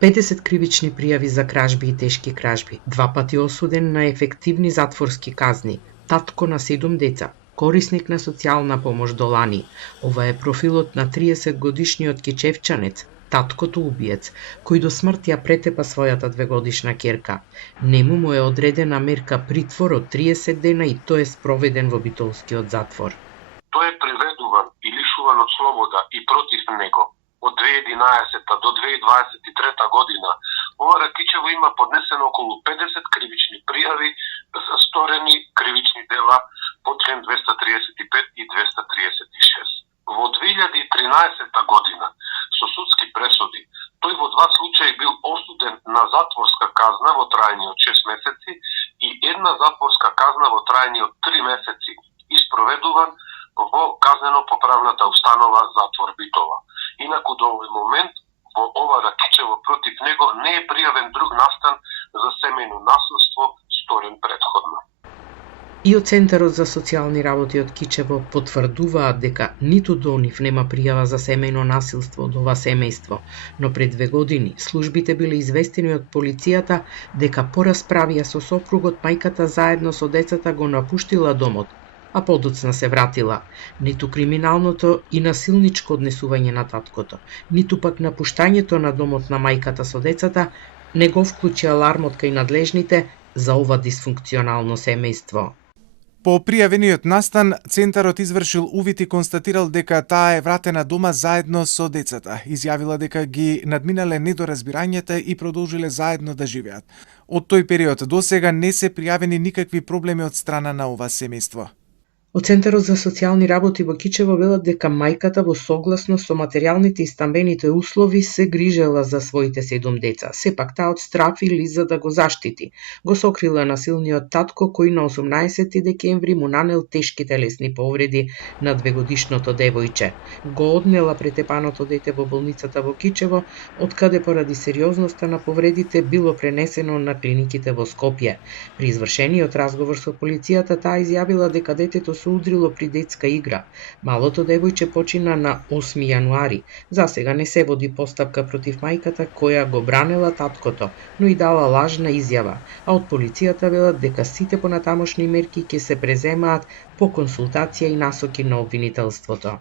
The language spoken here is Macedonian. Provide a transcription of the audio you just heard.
50 кривични пријави за кражби и тешки кражби, 2 пати осуден на ефективни затворски казни, татко на 7 деца, корисник на социјална помош до лани. Ова е профилот на 30-годишниот кичевчанец, таткото убиец, кој до смрт ја претепа својата 2-годишна ќерка. Нему му е одредена мерка притвор од 30 дена и тој е спроведен во битолскиот затвор. Тој е приведуван и лишуван од слобода и против него. Од 2011 до 2023 година ова Ракичево има поднесено околу 50 кривични пријави за сторени кривични дела по член 235 и 236. Во 2013 година со судски пресуди тој во 2 случаи бил осуден на затворска казна во траење од 6 месеци и една затворска казна во траење од 3 месеци и спроведуван во казнено-поправната установа затвор Битола. Инаку до овој момент во ова Ракичево против него не е пријавен друг настан за семејно насилство сторен претходно. И од Центарот за социјални работи од Кичево потврдуваат дека ниту до нив нема пријава за семејно насилство од ова семејство, но пред 2 години службите биле известени од полицијата дека по расправија со сопругот мајката заедно со децата го напуштила домот, а подоцна се вратила. Ниту криминалното и насилничко однесување на таткото, ниту пак напуштањето на домот на мајката со децата не го вклучи алармот кај надлежните за ова дисфункционално семејство. По пријавениот настан, Центарот извршил увид и констатирал дека таа е вратена дома заедно со децата. Изјавила дека ги надминале недоразбирањата и продолжиле заедно да живеат. Од тој период до сега не се пријавени никакви проблеми од страна на ова семејство. Од Центарот за социјални работи во Кичево велат дека мајката во согласност со материјалните и стамбените услови се грижела за своите 7 деца. Сепак таа од страф или за да го заштити, го сокрила насилниот татко кој на 18 декември му нанел тешки телесни повреди на 2-годишното девојче. Го однела претепаното дете во болницата во Кичево, откаде поради сериозноста на повредите било пренесено на клиниките во Скопје. При извршениот разговор со полицијата таа изјавила дека детето се удрило при детска игра. Малото девојче почина на 8 јануари. За сега не се води постапка против мајката која го бранела таткото, но и дала лажна изјава, а од полицијата велат дека сите понатамошни мерки ќе се преземаат по консултација и насоки на обвинителството.